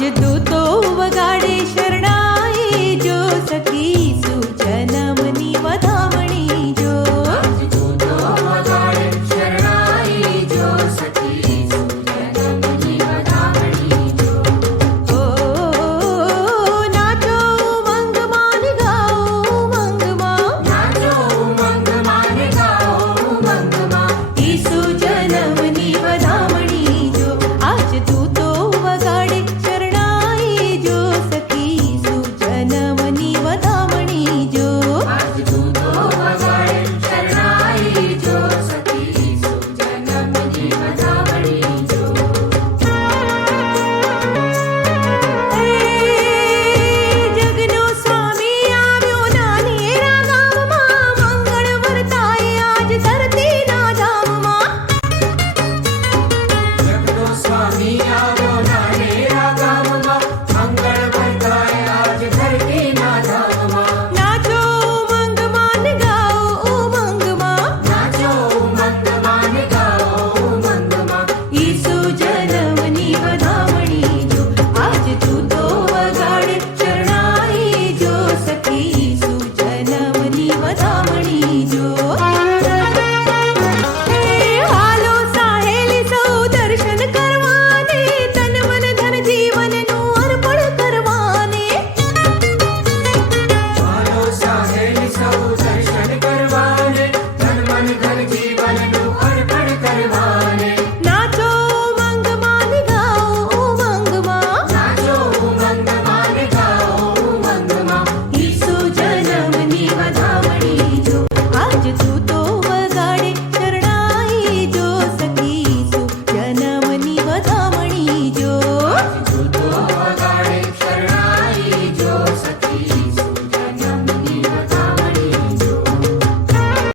आज तू तो वगाडे शरणाई जो सखी सुजनमनी वधामणी जो आज तू तो वगाडे शरणाई जो सखी सुजनमनी वधामणी जो ओ नाचो मंग मान गाओ मंग मा नाचो उमंग मान गाओ उमंग मा ही सुजनमनी वधामणी जो आज तू तो वगाडे शरणाई जो सखी सुजनमनी वधामणी जो आज तू तो वगाडे शरणाई जो सखी सुजनमनी वधामणी जो जगनो स्वामी આવ્યો નાનેરા ગામમાં મંગળ વર્તાય આજ ધરતીના ધામમાં જગનો સ્વામી આવ્યો નાનેરા ગામમાં મંગળ વર્તાય આજ ધરતીના ધામમાં નાચો ઉમંગ માન ગાઓ ઉમંગમાં નાચો ઉમંગ માન ગાઓ ઉમંગમાં ઈસુ જન્મની વધામણી જો આજ તું તો વગાડે શરણાઈ જો સખી ઈસુ જન્મની વધામણી જો હાલો સાહેલી સૌ દર્શન કરવાને તન મન ધન જીવનનું અર્પણ કરવાને હાલો સાહેલી સૌ દર્શન કરવાને તન મન ધન જીવનનું અર્પણ કરવાને નાચો ઉમંગ માન ગાઓ ઉમંગમાં નાચો ઉમંગ માન ગાઓ ઉમંગમાં ઈસુ જન્મની વધામણી જો આજ તું તો વગાડે શરણાઈ જો સખી ઈસુ જન્મની વધામણી જો તું તો